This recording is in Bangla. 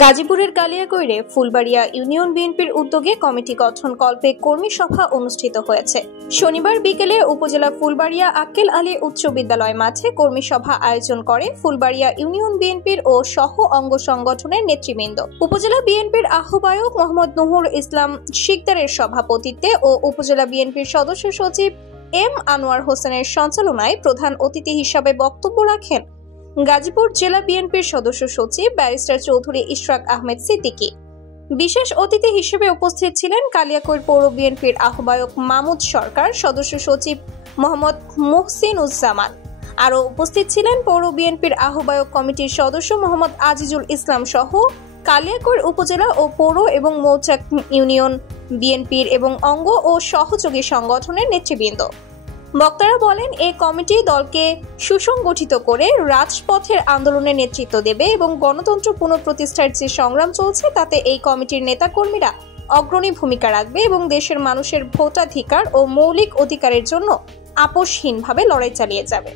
গাজীপুরের কালিয়াকৈরে ফুলবাড়িয়া ইউনিয়ন বিএনপির উদ্যোগে কমিটি গঠনকল্পে কর্মী সভা অনুষ্ঠিত হয়েছে। শনিবার বিকেলে উপজেলা ফুলবাড়িয়া আক্কেল আলী উচ্চ বিদ্যালয় মাঠে কর্মী সভা আয়োজন করে ফুলবাড়িয়া ইউনিয়ন বিএনপির ও সহ অঙ্গ সংগঠনের নেতৃবৃন্দ। উপজেলা বিএনপির আহ্বায়ক মোহাম্মদ নুহুর ইসলাম শিকদারের সভাপতিত্বে ও উপজেলা বিএনপির সদস্য সচিব এম আনোয়ার হোসেনের সঞ্চালনায় প্রধান অতিথি হিসাবে বক্তব্য রাখেন গাজীপুর জেলা বিএনপির সদস্য সচিব ব্যারিস্টার চৌধুরী ইশরাক আহমেদ সিদ্দিকী। বিশেষ অতিথি হিসেবে উপস্থিত ছিলেন কালিয়াকৈর পৌর বিএনপির আহ্বায়ক মামুদ সরকার, সদস্য সচিব মোহাম্মদ মুহসিনুজ্জামান। আরও উপস্থিত ছিলেন পৌর বিএনপির আহ্বায়ক কমিটির সদস্য মোহাম্মদ আজিজুল ইসলাম সহ কালিয়াকৈর উপজেলা ও পৌর এবং মৌচাক ইউনিয়ন বিএনপির এবং অঙ্গ ও সহযোগী সংগঠনের নেতৃবৃন্দ। বক্তারা বলেন, এই কমিটি দলকে সুসংগঠিত করে রাজপথের আন্দোলনে নেতৃত্ব দেবে এবং গণতন্ত্র পুনঃপ্রতিষ্ঠার যে সংগ্রাম চলছে তাতে এই কমিটির নেতাকর্মীরা অগ্রণী ভূমিকা রাখবে এবং দেশের মানুষের ভোটাধিকার ও মৌলিক অধিকারের জন্য আপোষহীনভাবে লড়াই চালিয়ে যাবে।